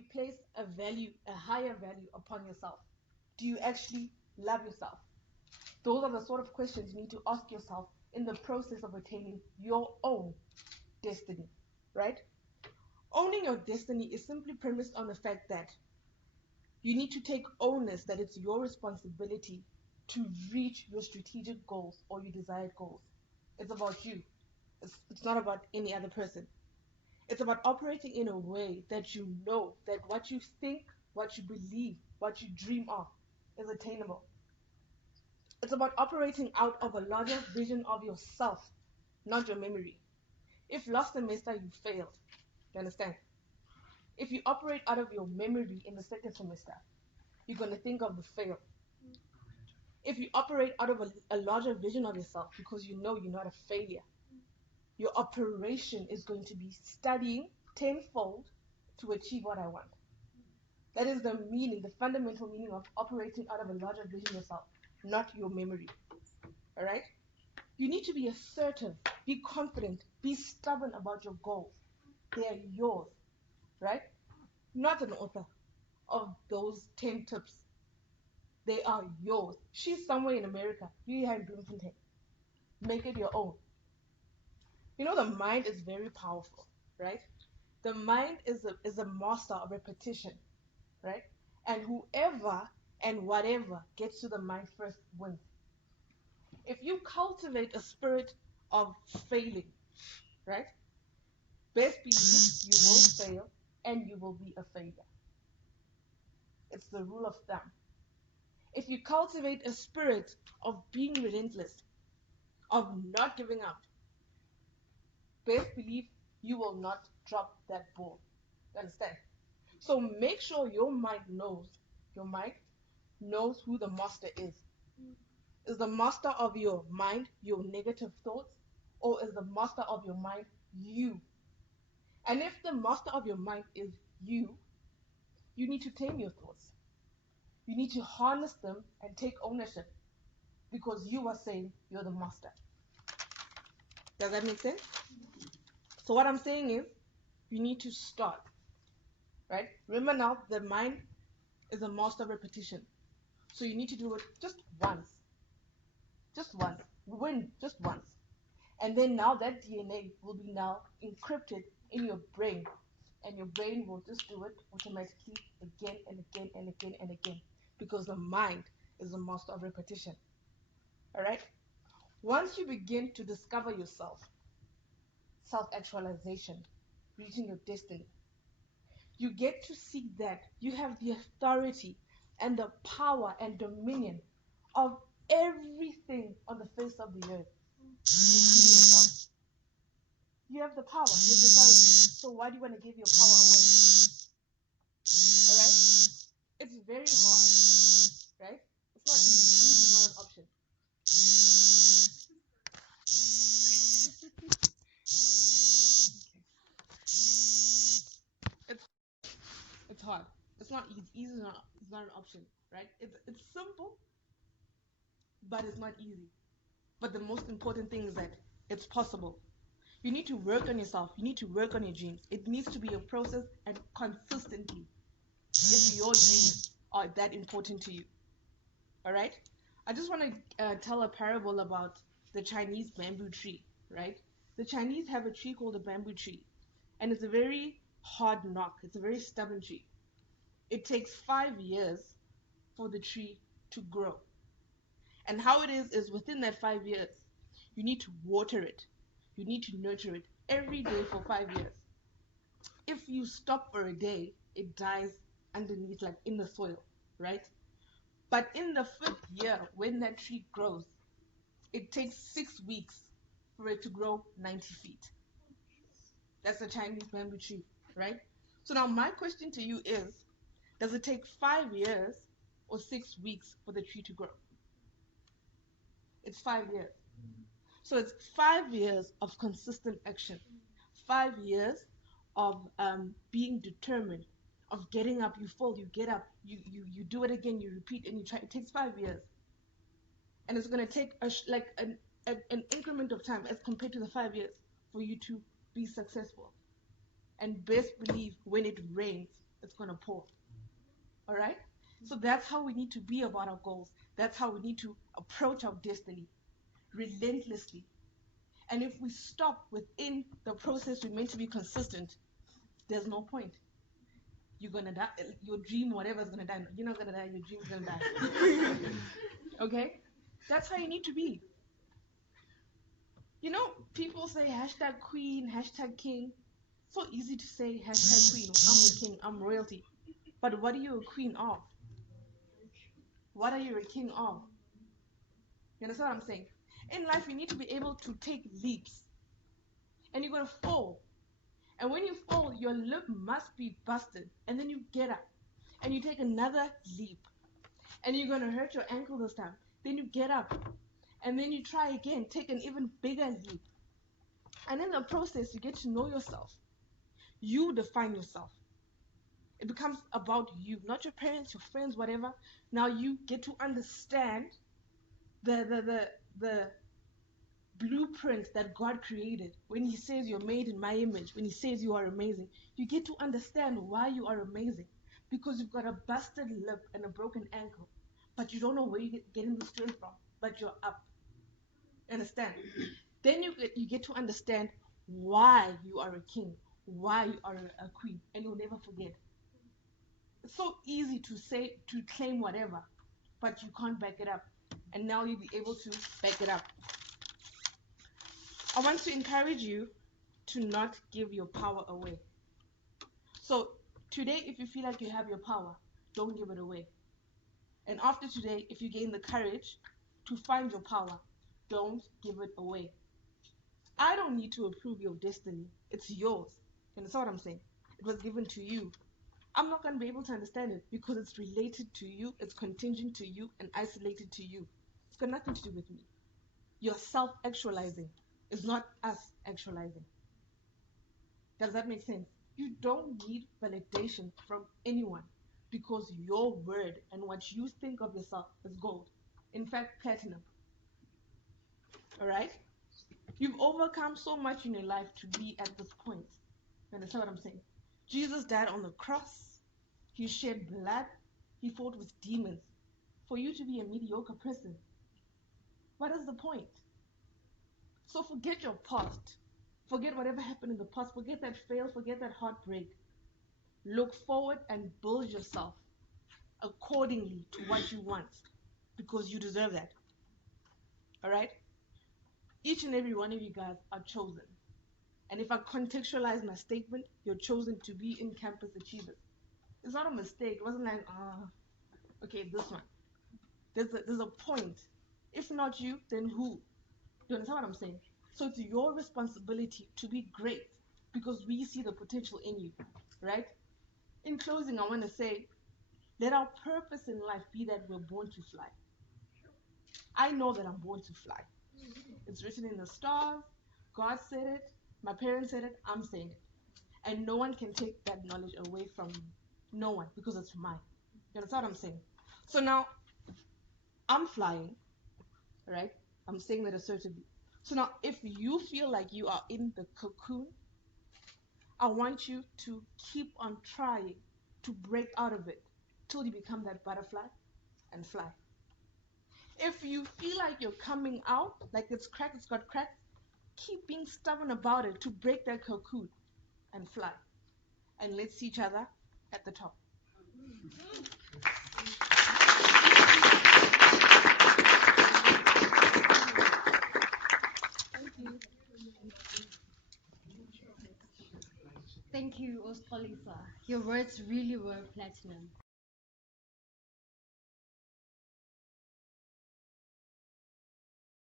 you place a value, a higher value upon yourself? Do you actually love yourself? Those are the sort of questions you need to ask yourself in the process of attaining your own destiny, right? Owning your destiny is simply premised on the fact that you need to take onus that it's your responsibility to reach your strategic goals or your desired goals. It's about you. It's not about any other person. It's about operating in a way that you know that what you think, what you believe, what you dream of is attainable. It's about operating out of a larger vision of yourself, not your memory. If last semester you failed, you understand? If you operate out of your memory in the second semester, you're going to think of the fail. If you operate out of a larger vision of yourself because you know you're not a failure, your operation is going to be studying tenfold to achieve what I want. That is the meaning, the fundamental meaning of operating out of a larger vision of yourself, not your memory. All right? You need to be assertive, be confident, be stubborn about your goals. They are yours, right? Not an author of those 10 tips. They are yours. She's somewhere in America. You here in Bloemfontein. Make it your own. You know, the mind is very powerful, right? The mind is a master of repetition, right? And whoever and whatever gets to the mind first wins. If you cultivate a spirit of failing, right? Best believe you will fail and you will be a failure. It's the rule of thumb. If you cultivate a spirit of being relentless, of not giving up, best believe you will not drop that ball. You understand? So make sure your mind knows who the master is. Is the master of your mind your negative thoughts, or is the master of your mind you? And if the master of your mind is you need to tame your thoughts. You need to harness them and take ownership because you are saying you're the master. Does that make sense? So what I'm saying is you need to start, right? Remember now, the mind is a master of repetition. So you need to do it just once. Just once. Win just once. And then now that DNA will be now encrypted in your brain. And your brain will just do it automatically again and again and again and again. Because the mind is a master of repetition. Alright? Once you begin to discover yourself, self-actualization, reaching your destiny, you get to see that you have the authority and the power and dominion of everything on the face of the earth, including yourself. You have the power, you have the authority. So why do you want to give your power away? Alright? It's very hard, right? It's not easy. Easy is not an option. It's hard. It's not easy. Easy is not an option, right? It's simple, but it's not easy. But the most important thing is that it's possible. You need to work on yourself. You need to work on your dreams. It needs to be a process and consistently. If your dreams are that important to you. All right? I just want to tell a parable about the Chinese bamboo tree, right? The Chinese have a tree called a bamboo tree, and it's a very hard knock. It's a very stubborn tree. It takes 5 years for the tree to grow. And how it is within that 5 years, you need to water it. You need to nurture it every day for 5 years. If you stop for a day, it dies underneath, like in the soil, right? But in the 5th year, when that tree grows, it takes 6 weeks for it to grow 90 feet. That's a Chinese bamboo tree, right? So now my question to you is, does it take 5 years or 6 weeks for the tree to grow? It's 5 years. So it's 5 years of consistent action, 5 years of being determined, of getting up. You fall, you get up, you do it again, you repeat, and you try. It takes 5 years, and it's going to take an increment of time as compared to the 5 years for you to be successful. And best believe when it rains, it's going to pour. All right? So that's how we need to be about our goals. That's how we need to approach our destiny relentlessly. And if we stop within the process, we're meant to be consistent. There's no point. You're gonna die. Your dream, whatever's gonna die. You're not gonna die. Your dream's gonna die. Okay? That's how you need to be. You know, people say hashtag queen, hashtag king. So easy to say hashtag queen. I'm a king. I'm royalty. But what are you a queen of? What are you a king of? You understand what I'm saying? In life, you need to be able to take leaps. And you're gonna fall. And when you fall, your lip must be busted. And then you get up. And you take another leap. And you're going to hurt your ankle this time. Then you get up. And then you try again. Take an even bigger leap. And in the process, you get to know yourself. You define yourself. It becomes about you, not your parents, your friends, whatever. Now you get to understand the blueprint that God created. When He says you're made in my image, when He says you are amazing, you get to understand why you are amazing. Because you've got a busted lip and a broken ankle, but you don't know where you're getting the strength from, but you're up. Understand? Then you get to understand why you are a king, why you are a queen, and you'll never forget. It's so easy to say, to claim whatever, but you can't back it up. And now you'll be able to back it up. I want to encourage you to not give your power away. So today, if you feel like you have your power, don't give it away. And after today, if you gain the courage to find your power, don't give it away. I don't need to approve your destiny. It's yours. And that's what I'm saying. It was given to you. I'm not going to be able to understand it because it's related to you, it's contingent to you, and isolated to you. It's got nothing to do with me. You're self-actualizing. It's not us actualizing. Does that make sense? You don't need validation from anyone because your word and what you think of yourself is gold. In fact, platinum. Alright? You've overcome so much in your life to be at this point. You understand what I'm saying? Jesus died on the cross. He shed blood. He fought with demons. For you to be a mediocre person, what is the point? So forget your past. Forget whatever happened in the past. Forget that fail. Forget that heartbreak. Look forward and build yourself accordingly to what you want because you deserve that. Alright? Each and every one of you guys are chosen. And if I contextualize my statement, you're chosen to be in Campus Achievers. It's not a mistake. It wasn't like, okay, this one. There's a point. If not you, then who? Do you understand what I'm saying? So it's your responsibility to be great because we see the potential in you, right? In closing, I want to say, let our purpose in life be that we're born to fly. I know that I'm born to fly. It's written in the stars. God said it. My parents said it. I'm saying it. And no one can take that knowledge away from me. No one, because it's mine. You understand what I'm saying? So now, I'm flying, right? I'm saying that assertively. So now, if you feel like you are in the cocoon, I want you to keep on trying to break out of it till you become that butterfly and fly. If you feel like you're coming out, like it's cracked, it's got cracks, keep being stubborn about it to break that cocoon and fly. And let's see each other at the top. Thank you, Ospolisa. Your words really were platinum.